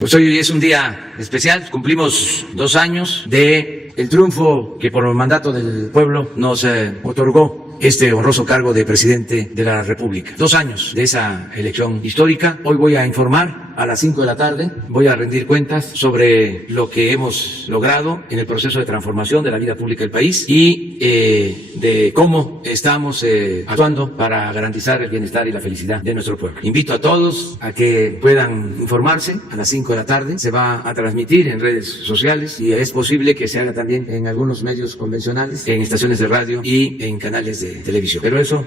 Pues hoy es un día especial, cumplimos 2 años de el triunfo que por mandato del pueblo nos otorgó este honroso cargo de presidente de la República. 2 años de esa elección histórica. Hoy voy a informar a las 5 de la tarde, voy a rendir cuentas sobre lo que hemos logrado en el proceso de transformación de la vida pública del país y de cómo estamos actuando para garantizar el bienestar y la felicidad de nuestro pueblo. Invito a todos a que puedan informarse a las 5 de la tarde. Se va a transmitir en redes sociales y es posible que se haga también en algunos medios convencionales, en estaciones de radio y en canales de televisión. Pero eso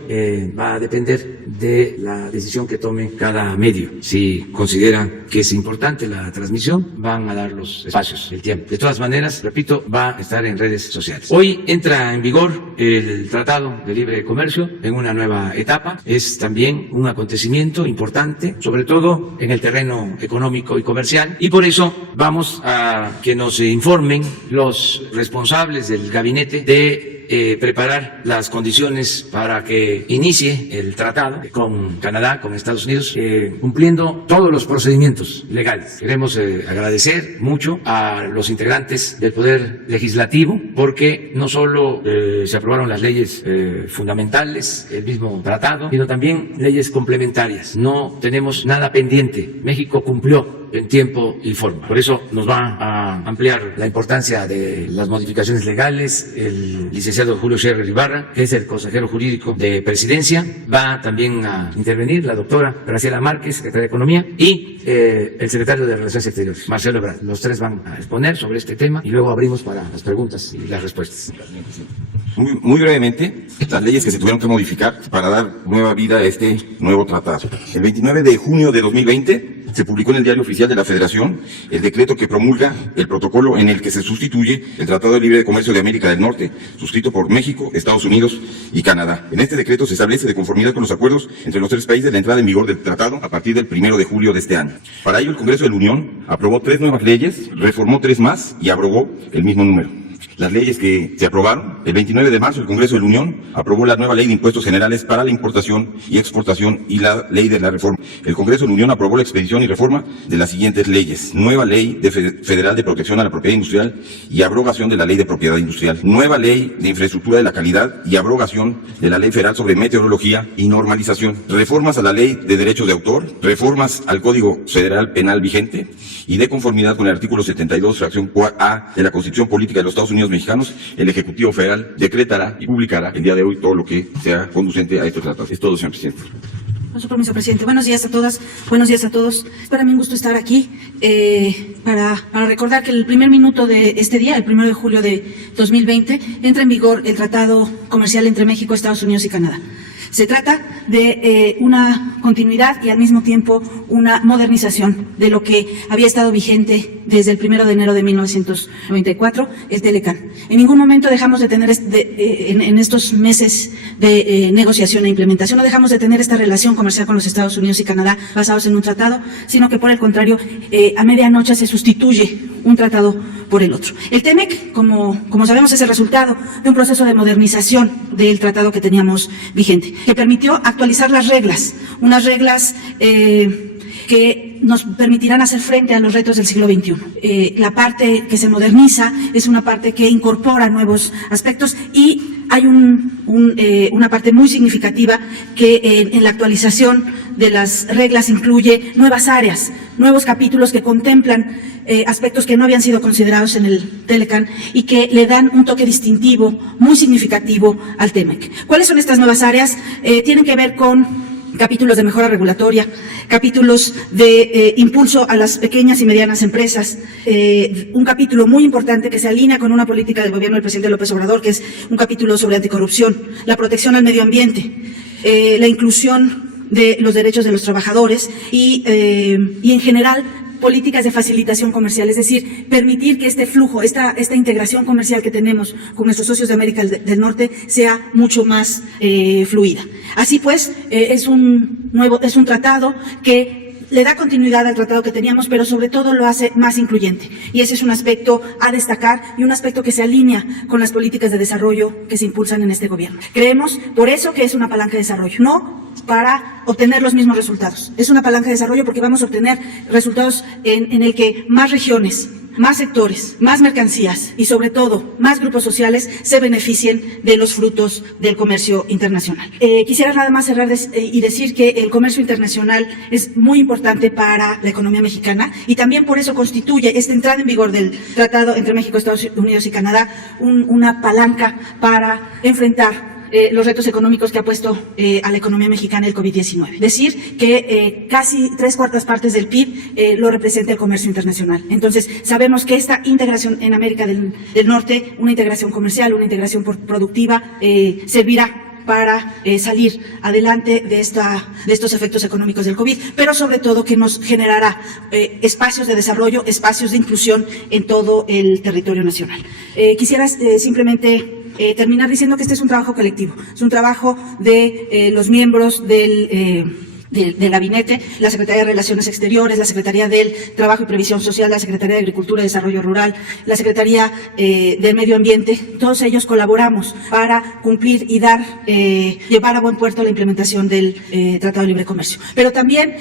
va a depender de la decisión que tome cada medio. Si consideran que es importante la transmisión, van a dar los espacios, el tiempo. De todas maneras, repito, va a estar en redes sociales. Hoy entra en vigor el Tratado de Libre Comercio en una nueva etapa. Es también un acontecimiento importante, sobre todo en el terreno económico y comercial. Y por eso vamos a que nos informen los responsables del gabinete de preparar las condiciones para que inicie el tratado con Canadá, con Estados Unidos, cumpliendo todos los procedimientos legales. Queremos agradecer mucho a los integrantes del Poder Legislativo porque no solo se aprobaron las leyes fundamentales, el mismo tratado, sino también leyes complementarias. No tenemos nada pendiente. México cumplió en tiempo y forma. Por eso nos va a ampliar la importancia de las modificaciones legales el licenciado Julio Scherer Ibarra, que es el consejero jurídico de Presidencia. Va también a intervenir la doctora Graciela Márquez, secretaria de Economía, y el secretario de Relaciones Exteriores, Marcelo Ebrard. Los tres van a exponer sobre este tema y luego abrimos para las preguntas y las respuestas. Muy brevemente, las leyes que se tuvieron que modificar para dar nueva vida a este nuevo tratado. El 29 de junio de 2020 se publicó en el Diario Oficial de la Federación el decreto que promulga el protocolo en el que se sustituye el Tratado de Libre Comercio de América del Norte, suscrito por México, Estados Unidos y Canadá. En este decreto se establece, de conformidad con los acuerdos entre los 3 países, la entrada en vigor del tratado a partir del 1 de julio de este año. Para ello, el Congreso de la Unión aprobó 3 nuevas leyes, reformó 3 más y abrogó el mismo número. Las leyes que se aprobaron: el 29 de marzo el Congreso de la Unión aprobó la nueva Ley de Impuestos Generales para la Importación y Exportación y la Ley de la Reforma. El Congreso de la Unión aprobó la expedición y reforma de las siguientes leyes: nueva Ley Federal de Protección a la Propiedad Industrial y abrogación de la Ley de Propiedad Industrial, nueva Ley de Infraestructura de la Calidad y abrogación de la Ley Federal sobre Meteorología y Normalización, reformas a la Ley de Derechos de Autor, reformas al Código Federal Penal vigente y, de conformidad con el artículo 72, fracción A de la Constitución Política de los Estados Unidos Mexicanos, el Ejecutivo Federal decretará y publicará el día de hoy todo lo que sea conducente a estos tratados. Es todo, señor presidente. Con su permiso, presidente. Buenos días a todas, buenos días a todos. Es para mí un gusto estar aquí para recordar que el primer minuto de este día, el 1 de julio de 2020, entra en vigor el Tratado Comercial entre México, Estados Unidos y Canadá. Se trata de una continuidad y al mismo tiempo una modernización de lo que había estado vigente desde el 1 de enero de 1994, el Telecán. En ningún momento dejamos de tener en estos meses de negociación e implementación, no dejamos de tener esta relación comercial con los Estados Unidos y Canadá basados en un tratado, sino que por el contrario, a medianoche se sustituye un tratado por el otro. El TEMEC, como sabemos, es el resultado de un proceso de modernización del tratado que teníamos vigente, que permitió actualizar las reglas, unas reglas que nos permitirán hacer frente a los retos del siglo XXI. La parte que se moderniza es una parte que incorpora nuevos aspectos y hay una parte muy significativa que en la actualización de las reglas incluye nuevas áreas, nuevos capítulos que contemplan aspectos que no habían sido considerados en el Telecán y que le dan un toque distintivo muy significativo al TEMEC. ¿Cuáles son estas nuevas áreas? Tienen que ver con capítulos de mejora regulatoria, capítulos de impulso a las pequeñas y medianas empresas, un capítulo muy importante que se alinea con una política del gobierno del presidente López Obrador, que es un capítulo sobre anticorrupción, la protección al medio ambiente, la inclusión de los derechos de los trabajadores y en general políticas de facilitación comercial, es decir, permitir que este flujo, esta integración comercial que tenemos con nuestros socios de América del Norte sea mucho más fluida. Así pues, es un tratado que le da continuidad al tratado que teníamos, pero sobre todo lo hace más incluyente. Y ese es un aspecto a destacar y un aspecto que se alinea con las políticas de desarrollo que se impulsan en este gobierno. Creemos por eso que es una palanca de desarrollo, no para obtener los mismos resultados. Es una palanca de desarrollo porque vamos a obtener resultados en el que más regiones, más sectores, más mercancías y sobre todo más grupos sociales se beneficien de los frutos del comercio internacional. Quisiera nada más cerrar y decir que el comercio internacional es muy importante para la economía mexicana y también por eso constituye esta entrada en vigor del tratado entre México, Estados Unidos y Canadá una palanca para enfrentar los retos económicos que ha puesto a la economía mexicana el COVID-19. Decir que casi 3/4 partes del PIB lo representa el comercio internacional. Entonces, sabemos que esta integración en América del Norte, una integración comercial, una integración productiva, servirá para salir adelante de estos efectos económicos del COVID, pero sobre todo que nos generará espacios de desarrollo, espacios de inclusión en todo el territorio nacional. Quisiera simplemente terminar diciendo que este es un trabajo colectivo, es un trabajo de los miembros del gabinete, la Secretaría de Relaciones Exteriores, la Secretaría del Trabajo y Previsión Social, la Secretaría de Agricultura y Desarrollo Rural, la Secretaría del Medio Ambiente. Todos ellos colaboramos para cumplir y llevar a buen puerto la implementación del Tratado de Libre Comercio. Pero también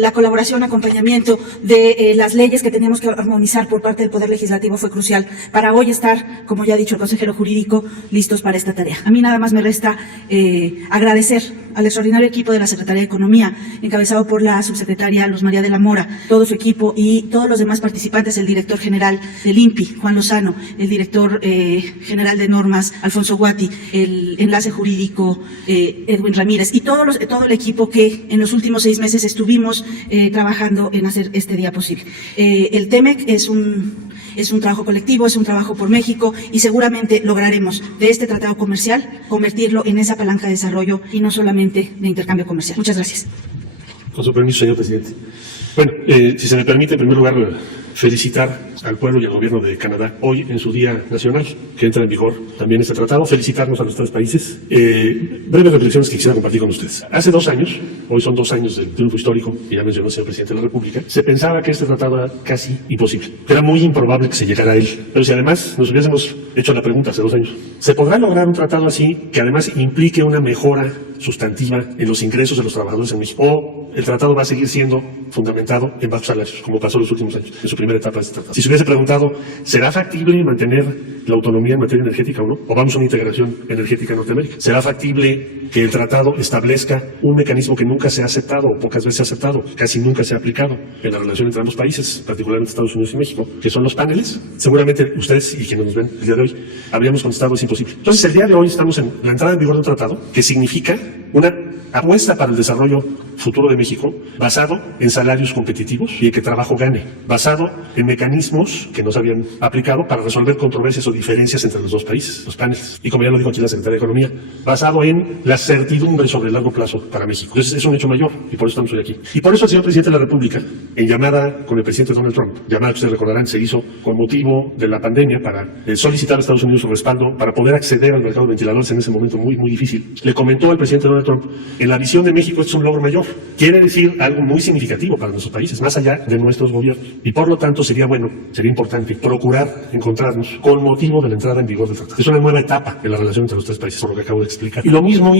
la colaboración, acompañamiento de las leyes que teníamos que armonizar por parte del Poder Legislativo fue crucial para hoy estar, como ya ha dicho el consejero jurídico, listos para esta tarea. A mí nada más me resta agradecer al extraordinario equipo de la Secretaría de Economía, encabezado por la subsecretaria Luz María de la Mora, todo su equipo y todos los demás participantes, el director general del INPI, Juan Lozano, el director general de normas, Alfonso Guati, el enlace jurídico, Edwin Ramírez, y todo el equipo que en los últimos 6 meses estuvimos trabajando en hacer este día posible. El TEMEC es un trabajo colectivo, es un trabajo por México y seguramente lograremos de este tratado comercial convertirlo en esa palanca de desarrollo y no solamente de intercambio comercial. Muchas gracias. Con su permiso, señor presidente. Bueno, si se me permite, en primer lugar, felicitar al pueblo y al gobierno de Canadá hoy en su día nacional, que entra en vigor también este tratado. Felicitarnos a los 3 países. Breves reflexiones que quisiera compartir con ustedes. Hace 2 años, hoy son 2 años del triunfo histórico, y ya mencionó el señor presidente de la República, se pensaba que este tratado era casi imposible. Era muy improbable que se llegara a él. Pero si además nos hubiésemos hecho la pregunta hace 2 años, ¿se podrá lograr un tratado así que además implique una mejora sustantiva en los ingresos de los trabajadores en México? ¿O el tratado va a seguir siendo fundamentado en bajos salarios, como pasó en los últimos años, en su primera etapa de este tratado? Si se hubiese preguntado, ¿será factible mantener la autonomía en materia energética o no? ¿O vamos a una integración energética en Norteamérica? ¿Será factible que el tratado establezca un mecanismo que nunca se ha aceptado, o pocas veces se ha aceptado, casi nunca se ha aplicado en la relación entre ambos países, particularmente Estados Unidos y México, que son los paneles? Seguramente ustedes y quienes nos ven el día de hoy habríamos contestado, es imposible. Entonces, el día de hoy estamos en la entrada en vigor de un tratado que significa una apuesta para el desarrollo futuro de México, basado en salarios competitivos y en que trabajo gane, basado en mecanismos que no se habían aplicado para resolver controversias o diferencias entre los 2 países, los paneles. Y como ya lo dijo aquí la Secretaría de Economía, basado en la certidumbre sobre el largo plazo para México. Entonces es un hecho mayor y por eso estamos hoy aquí. Y por eso el señor presidente de la República, en llamada con el presidente Donald Trump, llamada que ustedes recordarán se hizo con motivo de la pandemia para solicitar a Estados Unidos su respaldo para poder acceder al mercado de ventiladores en ese momento muy, muy difícil, le comentó al presidente Donald Trump: en la visión de México esto es un logro mayor. Quiere decir algo muy significativo para nuestros países, más allá de nuestros gobiernos. Y por lo tanto sería importante procurar encontrarnos con motivo de la entrada en vigor del tratado. Es una nueva etapa en la relación entre los 3 países, por lo que acabo de explicar. Y lo mismo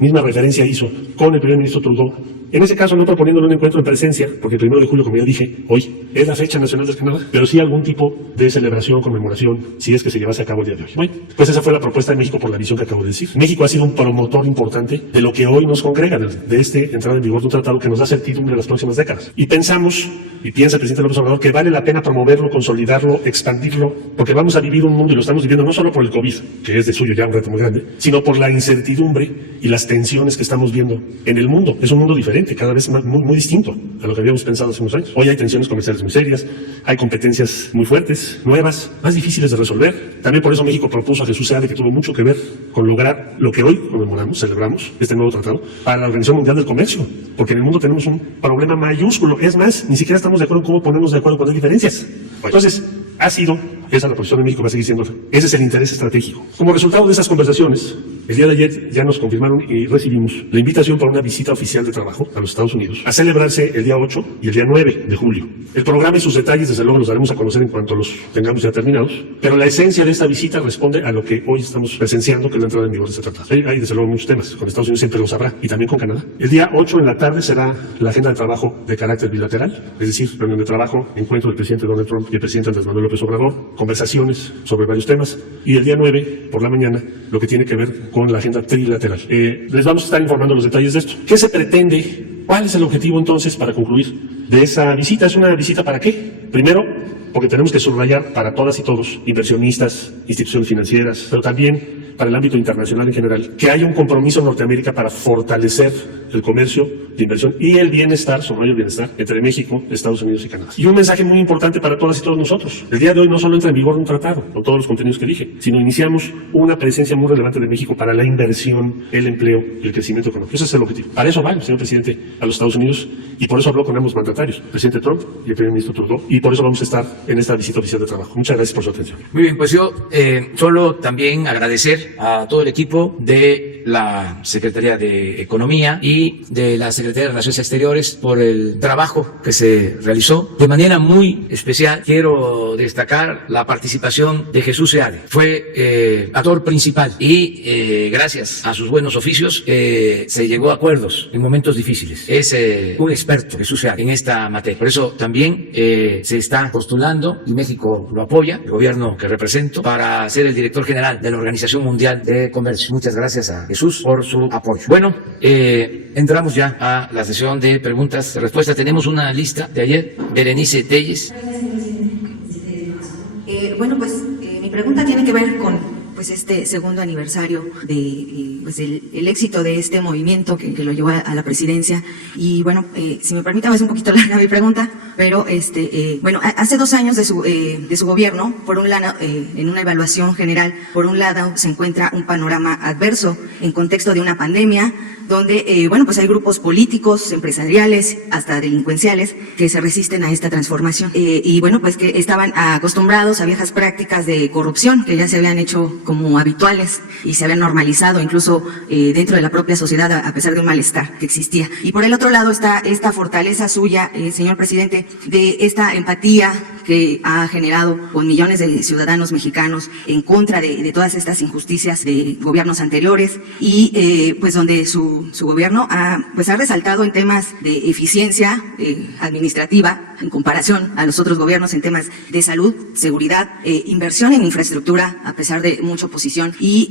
misma referencia hizo con el primer ministro Trudeau. En ese caso no proponiéndole un encuentro en presencia, porque el 1 de julio, como ya dije, hoy es la fecha nacional del Canadá, pero sí algún tipo de celebración, conmemoración, si es que se llevase a cabo el día de hoy. Bueno, pues esa fue la propuesta de México por la visión que acabo de decir. México ha sido un promotor importante de lo que hoy nos congrega, de este entrada en vigor de un tratado que nos da certidumbre en las próximas décadas. Y pensamos, y piensa el presidente López Obrador, que vale la pena promoverlo, consolidarlo, expandirlo, porque vamos a vivir un mundo, y lo estamos viviendo no solo por el COVID, que es de suyo ya un reto muy grande, sino por la incertidumbre y las tensiones que estamos viendo en el mundo. Es un mundo diferente, cada vez más, muy distinto a lo que habíamos pensado hace unos años. Hoy hay tensiones comerciales muy serias, hay competencias muy fuertes, nuevas, más difíciles de resolver. También por eso México propuso a Jesús Seade, que tuvo mucho que ver con lograr lo que hoy conmemoramos, celebramos, este nuevo tratado, para la Organización Mundial del Comercio, porque en el mundo tenemos un problema mayúsculo. Es más, ni siquiera estamos de acuerdo en cómo ponernos de acuerdo cuando hay diferencias. Entonces, ha sido Esa es la posición de México, va a seguir siendo. Ese es el interés estratégico. Como resultado de esas conversaciones, el día de ayer ya nos confirmaron y recibimos la invitación para una visita oficial de trabajo a los Estados Unidos, a celebrarse el día 8 y el día 9 de julio. El programa y sus detalles, desde luego, los daremos a conocer en cuanto los tengamos ya terminados, pero la esencia de esta visita responde a lo que hoy estamos presenciando, que es la entrada en vigor de este tratado. Hay desde luego muchos temas, con Estados Unidos siempre lo sabrá, y también con Canadá. El día 8 en la tarde será la agenda de trabajo de carácter bilateral, es decir, reunión de trabajo, encuentro del presidente Donald Trump y el presidente Andrés Manuel López Obrador, conversaciones sobre varios temas, y el día 9, por la mañana, lo que tiene que ver con la agenda trilateral. Les vamos a estar informando los detalles de esto. ¿Qué se pretende? ¿Cuál es el objetivo entonces para concluir de esa visita? ¿Es una visita para qué? Primero, porque tenemos que subrayar para todas y todos, inversionistas, instituciones financieras, pero también para el ámbito internacional en general, que haya un compromiso en Norteamérica para fortalecer el comercio, la inversión y el bienestar, subrayo el bienestar, entre México, Estados Unidos y Canadá. Y un mensaje muy importante para todas y todos nosotros. El día de hoy no solo entra en vigor un tratado, con todos los contenidos que dije, sino iniciamos una presencia muy relevante de México para la inversión, el empleo y el crecimiento económico. Ese es el objetivo. Para eso va el señor presidente a los Estados Unidos y por eso habló con ambos mandatarios, el presidente Trump y el primer ministro Trudeau, y por eso vamos a estar en esta visita oficial de trabajo. Muchas gracias por su atención. Muy bien, pues yo solo también agradecer a todo el equipo de la Secretaría de Economía y de la Secretaría de Relaciones Exteriores por el trabajo que se realizó. De manera muy especial quiero destacar la participación de Jesús Seade. Fue actor principal y gracias a sus buenos oficios se llegó a acuerdos en momentos difíciles. Es un experto, Jesús Seade, en esta materia. Por eso también se está postulando y México lo apoya, el gobierno que represento, para ser el director general de la Organización Mundial de Comercio. Muchas gracias a Jesús por su apoyo. Bueno, entramos ya a la sesión de preguntas y respuestas. Tenemos una lista de ayer. Berenice Telles. Bueno, pues mi pregunta tiene que ver con este segundo aniversario de pues el éxito de este movimiento que lo llevó a la presidencia. Y bueno, si me permite, es un poquito larga mi pregunta, pero bueno, hace 2 años de su gobierno, por un lado, en una evaluación general, por un lado se encuentra un panorama adverso en contexto de una pandemia, donde, bueno, pues hay grupos políticos, empresariales, hasta delincuenciales, que se resisten a esta transformación. Y bueno, pues que estaban acostumbrados a viejas prácticas de corrupción, que ya se habían hecho como habituales y se habían normalizado incluso dentro de la propia sociedad, a pesar de un malestar que existía. Y por el otro lado está esta fortaleza suya, señor presidente, de esta empatía que ha generado con millones de ciudadanos mexicanos en contra de todas estas injusticias de gobiernos anteriores y pues donde su gobierno ha resaltado en temas de eficiencia administrativa en comparación a los otros gobiernos en temas de salud, seguridad, inversión en infraestructura a pesar de mucha oposición y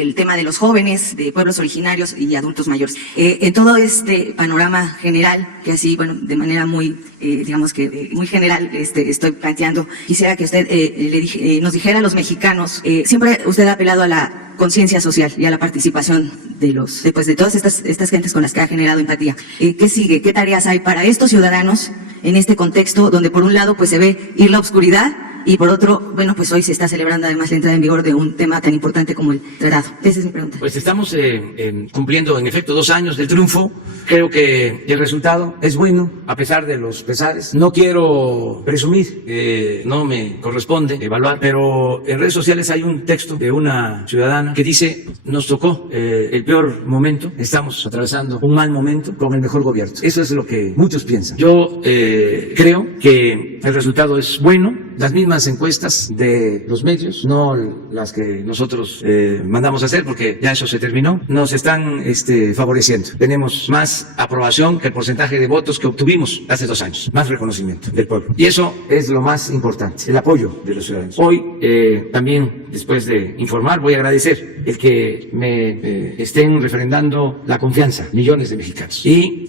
el tema de los jóvenes, de pueblos originarios y adultos mayores. En todo este panorama general, que así, bueno, de manera muy, digamos que muy general estoy planteando, quisiera que usted nos dijera a los mexicanos, siempre usted ha apelado a la conciencia social y a la participación de todas estas gentes con las que ha generado empatía. ¿Qué sigue? ¿Qué tareas hay para estos ciudadanos en este contexto donde por un lado pues se ve ir la oscuridad y por otro, bueno, pues hoy se está celebrando además la entrada en vigor de un tema tan importante como el tratado? Esa es mi pregunta. Pues estamos cumpliendo en efecto 2 años del triunfo. Creo que el resultado es bueno a pesar de los pesares. No quiero presumir, no me corresponde evaluar, pero en redes sociales hay un texto de una ciudadana que dice: nos tocó el peor momento, estamos atravesando un mal momento con el mejor gobierno. Eso es lo que muchos piensan. Yo creo que el resultado es bueno. Las mismas encuestas de los medios, no las que nosotros mandamos a hacer, porque ya eso se terminó, nos están favoreciendo. Tenemos más aprobación que el porcentaje de votos que obtuvimos hace 2 años, más reconocimiento del pueblo. Y eso es lo más importante, el apoyo de los ciudadanos. Hoy también, después de informar, voy a agradecer el que me estén refrendando la confianza millones de mexicanos y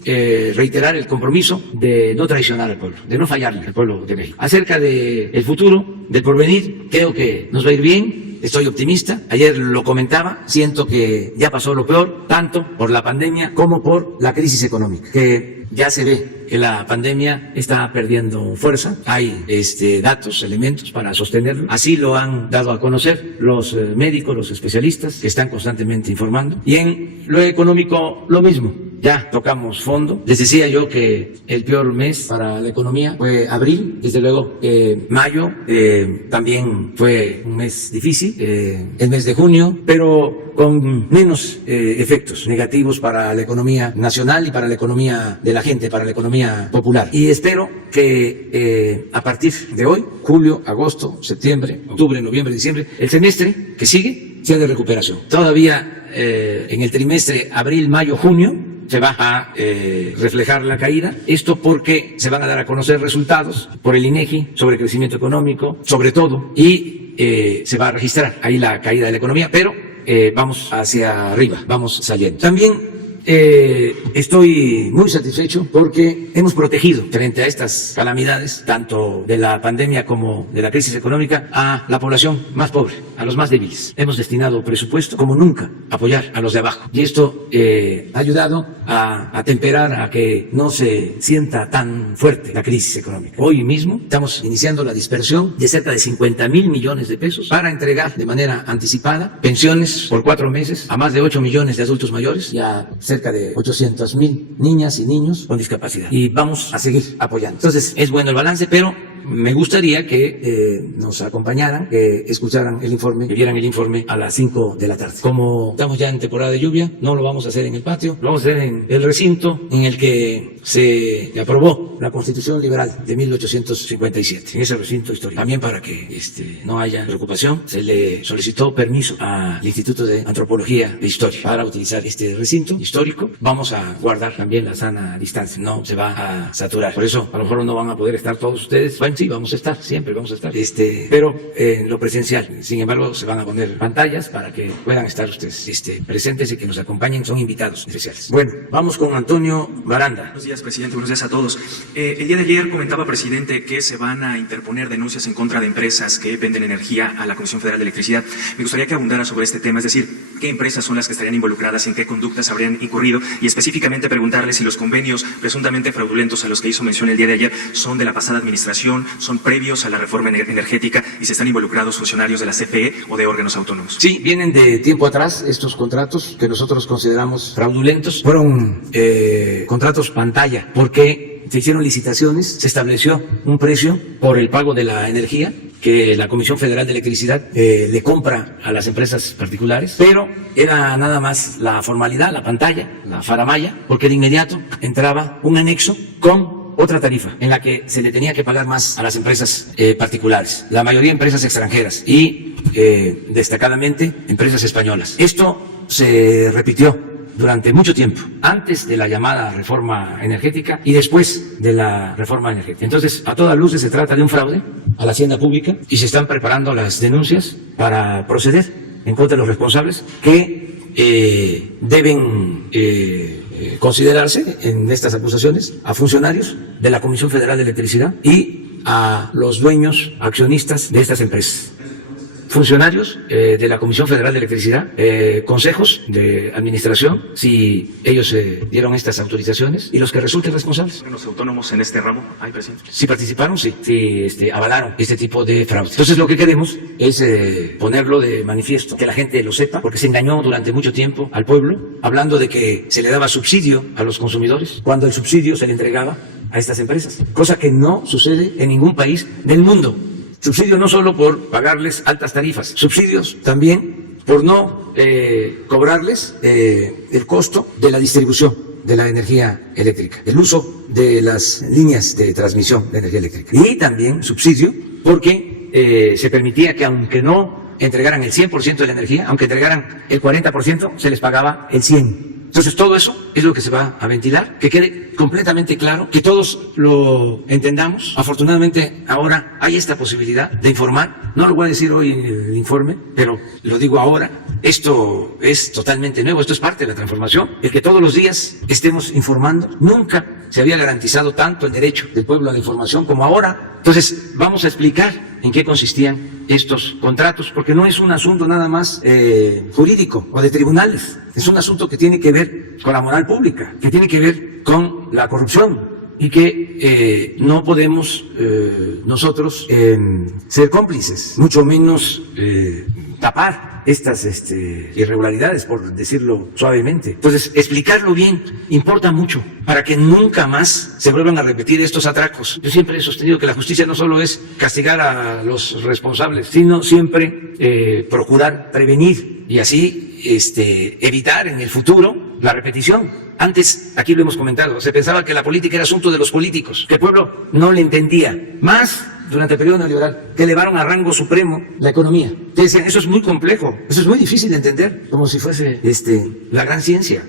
reiterar el compromiso de no traicionar al pueblo, de no fallarle al pueblo de México. Acerca de el futuro, del porvenir, creo que nos va a ir bien. Estoy optimista. Ayer lo comentaba, siento que ya pasó lo peor, tanto por la pandemia como por la crisis económica, que ya se ve que la pandemia está perdiendo fuerza. Hay datos, elementos para sostenerlo. Así lo han dado a conocer los médicos, los especialistas que están constantemente informando. Y en lo económico, lo mismo. Ya tocamos fondo. Les decía yo que el peor mes para la economía fue abril. Desde luego, mayo también fue un mes difícil. El mes de junio, pero con menos efectos negativos para la economía nacional y para la economía de la gente, para la economía popular. Y espero que a partir de hoy, julio, agosto, septiembre, octubre, noviembre, diciembre, el semestre que sigue sea de recuperación. Todavía en el trimestre abril, mayo, junio se va a reflejar la caída. Esto porque se van a dar a conocer resultados por el INEGI sobre crecimiento económico, sobre todo, y se va a registrar ahí la caída de la economía, pero vamos hacia arriba, vamos saliendo. También estoy muy satisfecho porque hemos protegido frente a estas calamidades, tanto de la pandemia como de la crisis económica, a la población más pobre, a los más débiles. Hemos destinado presupuesto como nunca a apoyar a los de abajo. Y esto ha ayudado a temperar, a que no se sienta tan fuerte la crisis económica. Hoy mismo estamos iniciando la dispersión de cerca de 50,000 millones de pesos para entregar de manera anticipada pensiones por 4 meses a más de 8 millones de adultos mayores y a cerca de 800,000 niñas y niños con discapacidad. Y vamos a seguir apoyando. Entonces, es bueno el balance, pero me gustaría que nos acompañaran, que escucharan el informe, que vieran el informe a las 5 de la tarde. Como estamos ya en temporada de lluvia, no lo vamos a hacer en el patio, lo vamos a hacer en el recinto en el que se aprobó la Constitución Liberal de 1857, en ese recinto histórico. También para que no haya preocupación, se le solicitó permiso al Instituto de Antropología e Historia para utilizar este recinto histórico. Vamos a guardar también la sana distancia, no se va a saturar. Por eso, a lo mejor no van a poder estar todos ustedes. Bueno, sí, vamos a estar, siempre vamos a estar, pero en lo presencial. Sin embargo, se van a poner pantallas para que puedan estar ustedes presentes y que nos acompañen, son invitados especiales. Bueno, vamos con Antonio Baranda. Buenos días, presidente, buenos días a todos. El día de ayer comentaba, presidente, que se van a interponer denuncias en contra de empresas que venden energía a la Comisión Federal de Electricidad. Me gustaría que abundara sobre este tema, es decir, qué empresas son las que estarían involucradas, en qué conductas habrían incurrido, y específicamente preguntarle si los convenios presuntamente fraudulentos a los que hizo mención el día de ayer son de la pasada administración, son previos a la reforma energética y si están involucrados funcionarios de la CFE o de órganos autónomos. Sí, vienen de tiempo atrás estos contratos que nosotros consideramos fraudulentos. Fueron contratos pantalla porque se hicieron licitaciones, se estableció un precio por el pago de la energía que la Comisión Federal de Electricidad le compra a las empresas particulares, pero era nada más la formalidad, la pantalla, la faramalla, porque de inmediato entraba un anexo con otra tarifa en la que se le tenía que pagar más a las empresas particulares, la mayoría empresas extranjeras y destacadamente empresas españolas. Esto se repitió durante mucho tiempo, antes de la llamada reforma energética y después de la reforma energética. Entonces, a todas luces se trata de un fraude a la hacienda pública y se están preparando las denuncias para proceder en contra de los responsables que deben considerarse en estas acusaciones a funcionarios de la Comisión Federal de Electricidad y a los dueños accionistas de estas empresas. Funcionarios de la Comisión Federal de Electricidad, consejos de administración, si ellos dieron estas autorizaciones, y los que resulten responsables. ¿Órganos autónomos en este ramo hay, presidente? Si participaron, sí, si avalaron este tipo de fraude. Entonces lo que queremos es ponerlo de manifiesto, que la gente lo sepa, porque se engañó durante mucho tiempo al pueblo, hablando de que se le daba subsidio a los consumidores, cuando el subsidio se le entregaba a estas empresas, cosa que no sucede en ningún país del mundo. Subsidio no solo por pagarles altas tarifas, subsidios también por no cobrarles el costo de la distribución de la energía eléctrica, el uso de las líneas de transmisión de energía eléctrica. Y también subsidio porque se permitía que aunque no entregaran el 100% de la energía, aunque entregaran el 40%, se les pagaba el 100%. Entonces todo eso es lo que se va a ventilar, que quede completamente claro, que todos lo entendamos. Afortunadamente ahora hay esta posibilidad de informar, no lo voy a decir hoy en el informe, pero lo digo ahora, esto es totalmente nuevo, esto es parte de la transformación, el que todos los días estemos informando. Nunca se había garantizado tanto el derecho del pueblo a la información como ahora. Entonces vamos a explicar en qué consistían estos contratos, porque no es un asunto nada más jurídico o de tribunales, es un asunto que tiene que ver con la moral pública, que tiene que ver con la corrupción y que no podemos nosotros ser cómplices, mucho menos tapar estas irregularidades, por decirlo suavemente. Entonces, explicarlo bien importa mucho para que nunca más se vuelvan a repetir estos atracos. Yo siempre he sostenido que la justicia no solo es castigar a los responsables, sino siempre procurar prevenir y así evitar en el futuro la repetición. Antes, aquí lo hemos comentado, se pensaba que la política era asunto de los políticos, que el pueblo no le entendía. Más durante el periodo neoliberal, que elevaron a rango supremo la economía. Que decían, eso es muy complejo, eso es muy difícil de entender, como si fuese la gran ciencia.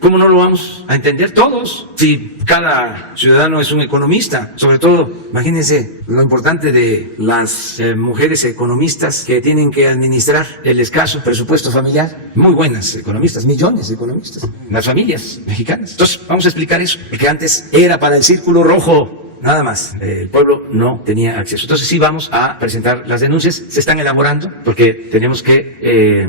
¿Cómo no lo vamos a entender todos? Si cada ciudadano es un economista, sobre todo, imagínense lo importante de las mujeres economistas que tienen que administrar el escaso presupuesto familiar. Muy buenas economistas, millones de economistas, las familias mexicanas. Entonces, vamos a explicar eso, porque antes era para el círculo rojo. Nada más, el pueblo no tenía acceso. Entonces sí vamos a presentar las denuncias, se están elaborando porque tenemos que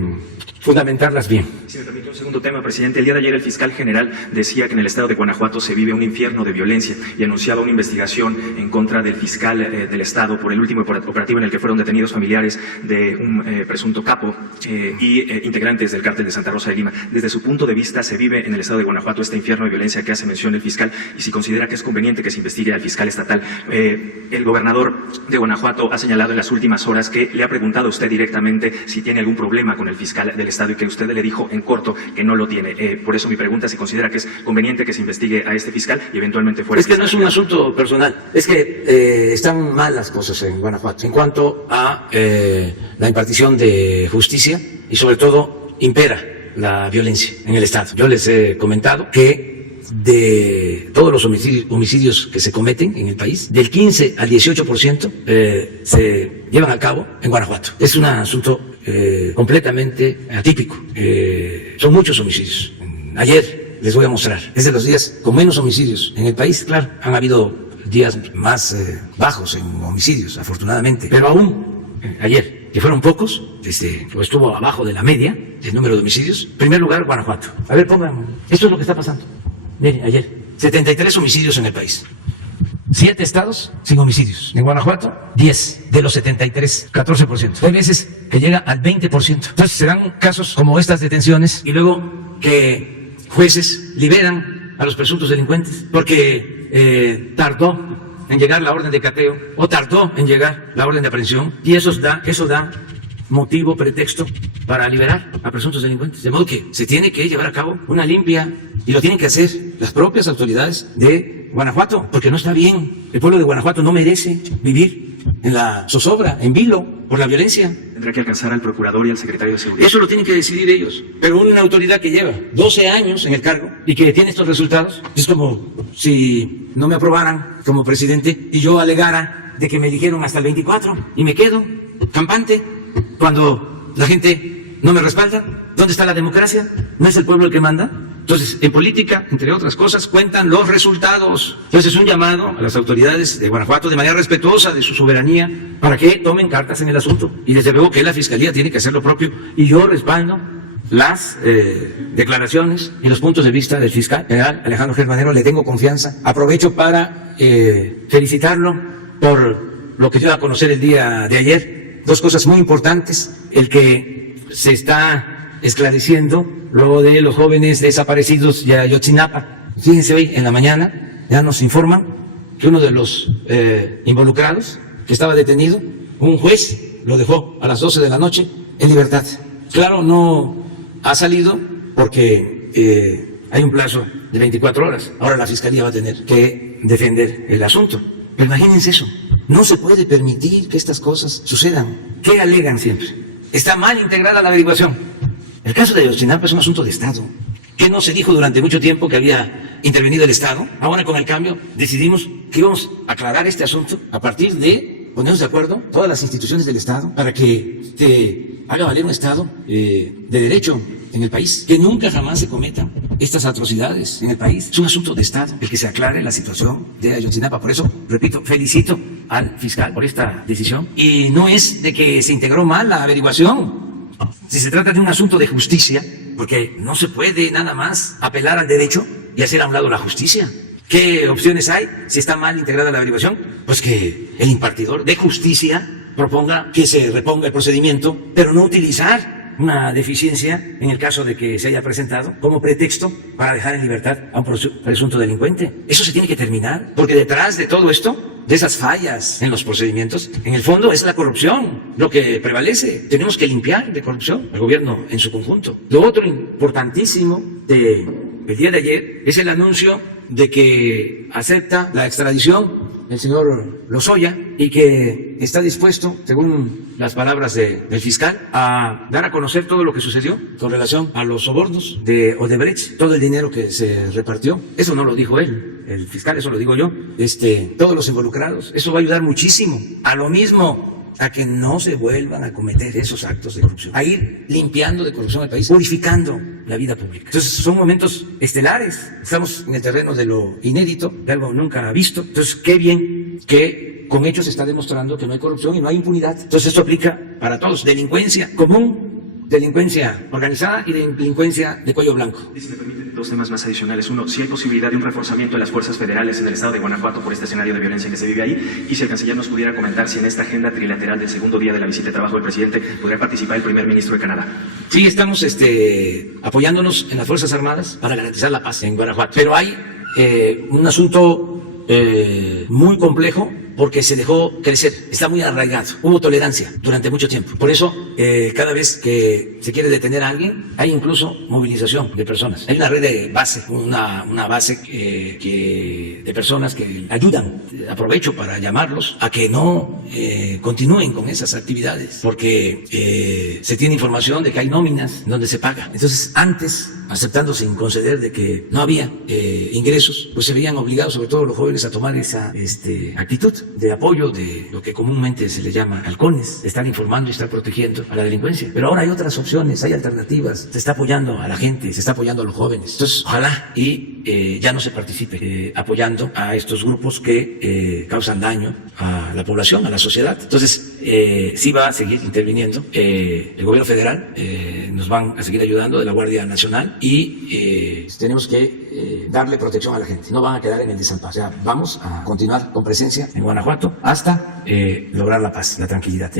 fundamentarlas bien. Si me permite un segundo tema, presidente. El día de ayer el fiscal general decía que en el estado de Guanajuato se vive un infierno de violencia y anunciaba una investigación en contra del fiscal del estado por el último operativo en el que fueron detenidos familiares de un presunto capo y integrantes del cártel de Santa Rosa de Lima. Desde su punto de vista, ¿se vive en el estado de Guanajuato este infierno de violencia que hace mención el fiscal? Y si considera que es conveniente que se investigue al fiscal estatal. El gobernador de Guanajuato ha señalado en las últimas horas que le ha preguntado a usted directamente si tiene algún problema con el fiscal del estado y que usted le dijo en corto que no lo tiene. Por eso mi pregunta, si considera que es conveniente que se investigue a este fiscal y eventualmente fuera. Es que no es un asunto personal, es que están mal las cosas en Guanajuato en cuanto a la impartición de justicia y sobre todo impera la violencia en el estado. Yo les he comentado que de todos los homicidios que se cometen en el país, del 15 al 18% se llevan a cabo en Guanajuato. Es un asunto completamente atípico. Son muchos homicidios. Ayer les voy a mostrar, es de los días con menos homicidios en el país. Claro, han habido días más bajos en homicidios, afortunadamente, pero aún ayer, que fueron pocos, estuvo abajo de la media el número de homicidios. Primer lugar, Guanajuato. A ver, pongan, esto es lo que está pasando. Miren, ayer, 73 homicidios en el país. 7 estados sin homicidios. En Guanajuato, 10 de los 73, 14%. Hay veces que llega al 20%. Entonces se dan casos como estas detenciones y luego que jueces liberan a los presuntos delincuentes porque tardó en llegar la orden de cateo o tardó en llegar la orden de aprehensión y eso da motivo, pretexto para liberar a presuntos delincuentes. De modo que se tiene que llevar a cabo una limpia y lo tienen que hacer las propias autoridades de Guanajuato, porque no está bien. El pueblo de Guanajuato no merece vivir en la zozobra, en vilo, por la violencia. Tendrá que alcanzar al procurador y al secretario de Seguridad. Eso lo tienen que decidir ellos. Pero una autoridad que lleva 12 años en el cargo y que tiene estos resultados, es como si no me aprobaran como presidente y yo alegara de que me eligieron hasta el 24 y me quedo campante cuando la gente no me respalda. ¿Dónde está la democracia? ¿No es el pueblo el que manda? Entonces, en política, entre otras cosas, cuentan los resultados. Entonces, es un llamado a las autoridades de Guanajuato de manera respetuosa de su soberanía para que tomen cartas en el asunto. Y desde luego que la Fiscalía tiene que hacer lo propio. Y yo respaldo las declaraciones y los puntos de vista del fiscal general Alejandro Gertz Manero. Le tengo confianza. Aprovecho para felicitarlo por lo que dio a conocer el día de ayer. 2 cosas muy importantes. El que se está esclareciendo luego de los jóvenes desaparecidos de Ayotzinapa. Fíjense, hoy en la mañana ya nos informan que uno de los involucrados, que estaba detenido, un juez lo dejó a las 12 de la noche en libertad. Claro, no ha salido porque hay un plazo de 24 horas. Ahora la Fiscalía va a tener que defender el asunto. Pero imagínense eso. No se puede permitir que estas cosas sucedan. ¿Qué alegan siempre? Está mal integrada la averiguación. El caso de Ayotzinapa es un asunto de Estado. ¿Qué no se dijo durante mucho tiempo que había intervenido el Estado? Ahora con el cambio decidimos que íbamos a aclarar este asunto a partir de ponernos de acuerdo todas las instituciones del Estado para que se haga valer un Estado de derecho en el país, que nunca jamás se cometan estas atrocidades en el país. Es un asunto de Estado el que se aclare la situación de Ayotzinapa. Por eso, repito, felicito al fiscal por esta decisión y no es de que se integró mal la averiguación. Si se trata de un asunto de justicia, porque no se puede nada más apelar al derecho y hacer a un lado la justicia. ¿Qué opciones hay si está mal integrada la averiguación? Pues que el impartidor de justicia proponga que se reponga el procedimiento, pero no utilizar una deficiencia en el caso de que se haya presentado como pretexto para dejar en libertad a un presunto delincuente. Eso se tiene que terminar, porque detrás de todo esto, de esas fallas en los procedimientos, en el fondo es la corrupción lo que prevalece. Tenemos que limpiar de corrupción el gobierno en su conjunto. Lo otro importantísimo del día de ayer es el anuncio de que acepta la extradición el señor Lozoya y que está dispuesto, según las palabras del fiscal, a dar a conocer todo lo que sucedió con relación a los sobornos de Odebrecht, todo el dinero que se repartió. Eso no lo dijo él, el fiscal, eso lo digo yo. Todos los involucrados. Eso va a ayudar muchísimo a lo mismo, a que no se vuelvan a cometer esos actos de corrupción, a ir limpiando de corrupción al país, purificando la vida pública. Entonces son momentos estelares, estamos en el terreno de lo inédito, de algo nunca visto. Entonces qué bien que con hechos se está demostrando que no hay corrupción y no hay impunidad. Entonces esto aplica para todos, delincuencia común, delincuencia organizada y delincuencia de cuello blanco. Y si me permite, dos temas más adicionales. Uno, si hay posibilidad de un reforzamiento de las fuerzas federales en el estado de Guanajuato por este escenario de violencia que se vive ahí, y si el canciller nos pudiera comentar si en esta agenda trilateral del segundo día de la visita de trabajo del presidente podría participar el primer ministro de Canadá. Sí, estamos apoyándonos en las Fuerzas Armadas para garantizar la paz en Guanajuato. Pero hay un asunto muy complejo porque se dejó crecer, está muy arraigado, hubo tolerancia durante mucho tiempo. Por eso, cada vez que se quiere detener a alguien, hay incluso movilización de personas. Hay una red de base, una base de personas que ayudan. Aprovecho para llamarlos a que no continúen con esas actividades, porque se tiene información de que hay nóminas donde se paga. Entonces, antes, aceptando sin conceder de que no había ingresos, pues se veían obligados, sobre todo los jóvenes, a tomar esa actitud de apoyo de lo que comúnmente se le llama halcones, de estar informando y estar protegiendo a la delincuencia. Pero ahora hay otras opciones, hay alternativas, se está apoyando a la gente, se está apoyando a los jóvenes. Entonces, ojalá y ya no se participe apoyando a estos grupos que causan daño a la población, a la sociedad. Entonces, sí va a seguir interviniendo el gobierno federal, nos van a seguir ayudando de la Guardia Nacional y tenemos que darle protección a la gente. No van a quedar en el desamparo. O sea, vamos a continuar con presencia en Guanajuato hasta lograr la paz, la tranquilidad.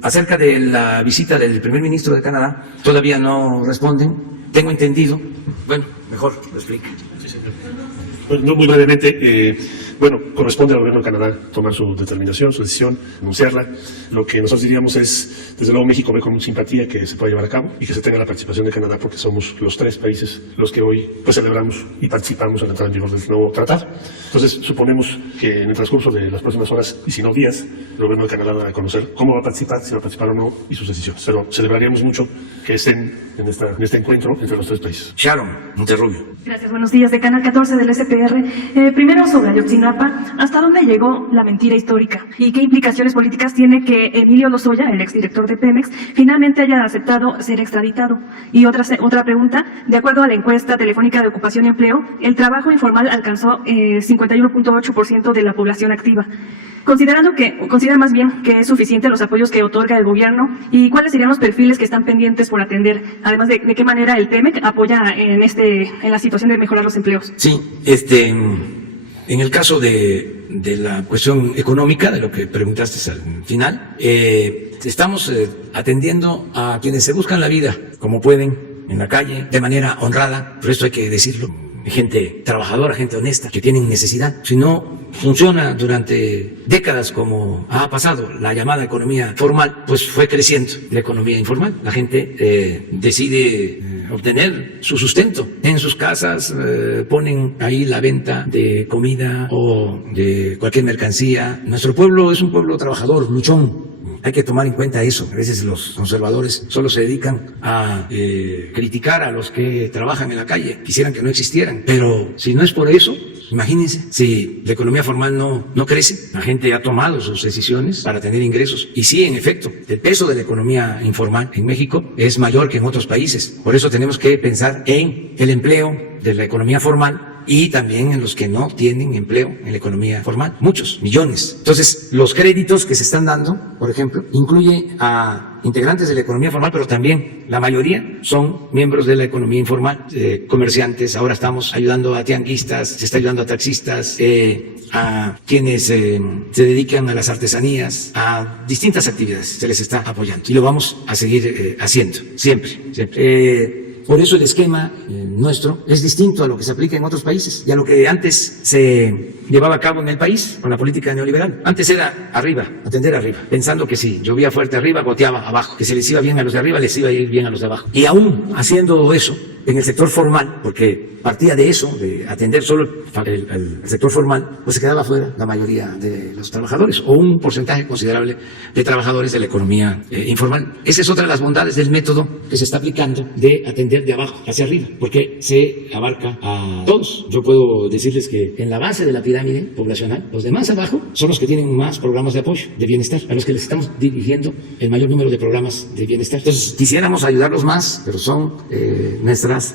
Acerca de la visita del primer ministro de Canadá, todavía no responden. Tengo entendido. Bueno, mejor lo explico. Bueno, muy brevemente, corresponde al gobierno de Canadá tomar su determinación, su decisión, anunciarla. Lo que nosotros diríamos es, desde luego México ve con simpatía que se pueda llevar a cabo y que se tenga la participación de Canadá, porque somos los tres países los que hoy celebramos y participamos en la entrada en vigor del nuevo tratado. Entonces suponemos que en el transcurso de las próximas horas, y si no días, el gobierno de Canadá va a conocer cómo va a participar, si va a participar o no, y sus decisiones. Pero celebraríamos mucho que estén en este encuentro entre los tres países. Sharon Monterrubio. Gracias, buenos días. De Canal 14 del SPR. Primero sobre Ayotzinapa, ¿hasta dónde llegó la mentira histórica? ¿Y qué implicaciones políticas tiene que Emilio Lozoya, el exdirector de Pemex, finalmente haya aceptado ser extraditado? Y otra pregunta, de acuerdo a la encuesta telefónica de ocupación y empleo, el trabajo informal alcanzó 51.8% de la población activa. Considera más bien que es suficiente los apoyos que otorga el gobierno, y cuáles serían los perfiles que están pendientes por atender, además de qué manera el TEMEC apoya en la situación de mejorar los empleos. Sí, en el caso de la cuestión económica, de lo que preguntaste al final, estamos atendiendo a quienes se buscan la vida como pueden en la calle, de manera honrada, pero esto hay que decirlo. Gente trabajadora, gente honesta, que tienen necesidad. Si no funciona durante décadas como ha pasado la llamada economía formal, pues fue creciendo la economía informal. La gente decide obtener su sustento en sus casas, ponen ahí la venta de comida o de cualquier mercancía. Nuestro pueblo es un pueblo trabajador, luchón. Hay que tomar en cuenta eso. A veces los conservadores solo se dedican a criticar a los que trabajan en la calle. Quisieran que no existieran. Pero si no es por eso, imagínense, si la economía formal no crece, la gente ha tomado sus decisiones para tener ingresos. Y sí, en efecto, el peso de la economía informal en México es mayor que en otros países. Por eso tenemos que pensar en el empleo de la economía formal y también en los que no tienen empleo en la economía formal, muchos, millones. Entonces, los créditos que se están dando, por ejemplo, incluye a integrantes de la economía formal, pero también la mayoría son miembros de la economía informal, comerciantes. Ahora estamos ayudando a tianguistas, se está ayudando a taxistas, a quienes se dedican a las artesanías, a distintas actividades se les está apoyando y lo vamos a seguir haciendo siempre. Por eso el esquema nuestro es distinto a lo que se aplica en otros países y a lo que antes se llevaba a cabo en el país con la política neoliberal. Antes era arriba, atender arriba, pensando que si llovía fuerte arriba, goteaba abajo, que si les iba bien a los de arriba, les iba a ir bien a los de abajo. Y aún haciendo eso en el sector formal, porque partía de eso, de atender solo el sector formal, pues se quedaba fuera la mayoría de los trabajadores o un porcentaje considerable de trabajadores de la economía informal. Esa es otra de las bondades del método que se está aplicando de atender de abajo hacia arriba, porque se abarca a todos. Yo puedo decirles que en la base de la pirámide poblacional, los de más abajo son los que tienen más programas de apoyo, de bienestar, a los que les estamos dirigiendo el mayor número de programas de bienestar. Entonces, quisiéramos ayudarlos más, pero son nuestras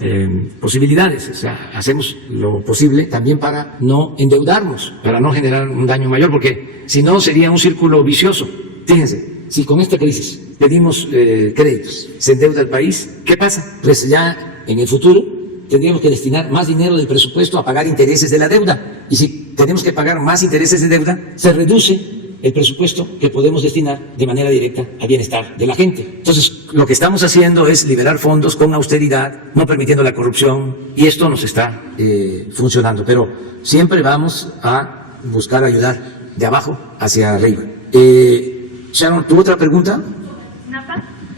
posibilidades. O sea, hacemos lo posible también para no endeudarnos, para no generar un daño mayor, porque si no sería un círculo vicioso. Fíjense, si con esta crisis pedimos créditos, se endeuda el país, ¿qué pasa? Pues ya en el futuro tendríamos que destinar más dinero del presupuesto a pagar intereses de la deuda. Y si tenemos que pagar más intereses de deuda, se reduce el presupuesto que podemos destinar de manera directa al bienestar de la gente. Entonces, lo que estamos haciendo es liberar fondos con austeridad, no permitiendo la corrupción, y esto nos está funcionando. Pero siempre vamos a buscar ayudar de abajo hacia arriba. Sharon, ¿tu otra pregunta?